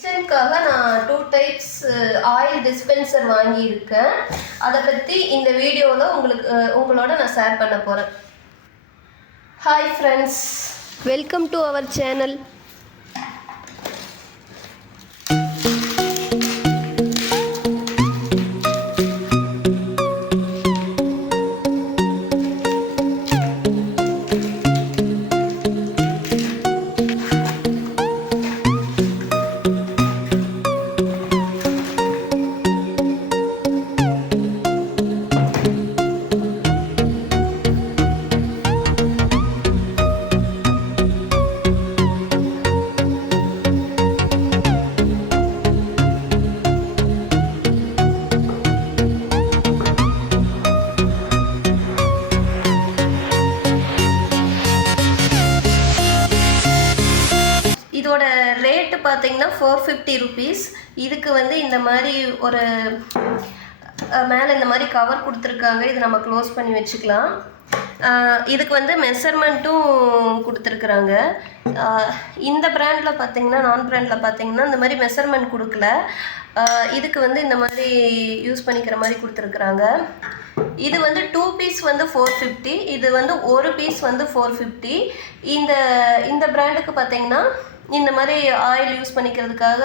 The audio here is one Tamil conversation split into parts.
கிச்சனுக்காக நான் 2 டைப்ஸ் ஆயில் டிஸ்பென்சர் வாங்கியிருக்கேன். அதை பற்றி இந்த வீடியோவில் உங்களோட நான் ஷேர் பண்ண போகிறேன். Hi friends, welcome to our channel. இதோட ரேட்டு பார்த்தீங்கன்னா 450 rupees. இதுக்கு இந்த மாதிரி ஒரு மேலே இந்த மாதிரி கவர் கொடுத்துருக்காங்க. இது நம்ம க்ளோஸ் பண்ணி வச்சுக்கலாம். இதுக்கு மெஷர்மெண்ட்டும் கொடுத்துருக்குறாங்க. இந்த பிராண்டில் பார்த்தீங்கன்னா, நான் பிராண்டில் பார்த்தீங்கன்னா இந்த மாதிரி மெஷர்மெண்ட் கொடுக்கல. இதுக்கு இந்த மாதிரி யூஸ் பண்ணிக்கிற மாதிரி கொடுத்துருக்குறாங்க. இது 2 பீஸ் 450, இது ஒரு பீஸ் 450. இந்த பிராண்டுக்கு பார்த்தீங்கன்னா இந்த மாதிரி ஆயில் யூஸ் பண்ணிக்கிறதுக்காக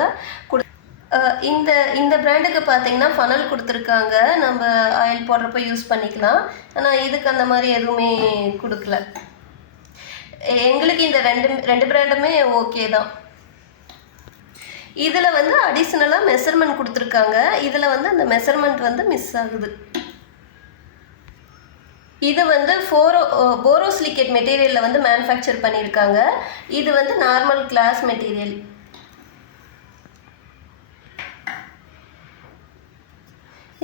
இந்த பிராண்டுக்கு பார்த்தீங்கன்னா ஃபனல் கொடுத்துருக்காங்க. நம்ம ஆயில் போடுறப்ப யூஸ் பண்ணிக்கலாம். ஆனால் இதுக்கு அந்த மாதிரி எதுவுமே கொடுக்கல. எங்களுக்கு இந்த ரெண்டு பிராண்டுமே ஓகே தான். இதில் அடிஷ்னலாக மெஷர்மெண்ட் கொடுத்துருக்காங்க. இதில் அந்த மெஷர்மெண்ட் மிஸ் ஆகுது. இது போரோசிலிகேட் மெட்டீரியலில் மேனுஃபேக்சர் பண்ணியிருக்காங்க. இது நார்மல் கிளாஸ் மெட்டீரியல்.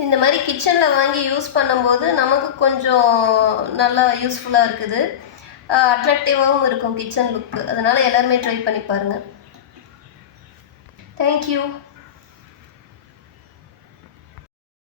இந்த மாதிரி கிச்சனில் வாங்கி யூஸ் பண்ணும்போது நமக்கு கொஞ்சம் நல்லா யூஸ்ஃபுல்லாக இருக்குது. அட்ராக்டிவாகவும் இருக்கும் கிச்சன் லுக்கு. அதனால் எல்லாருமே ட்ரை பண்ணி பாருங்கள். தேங்க்யூ.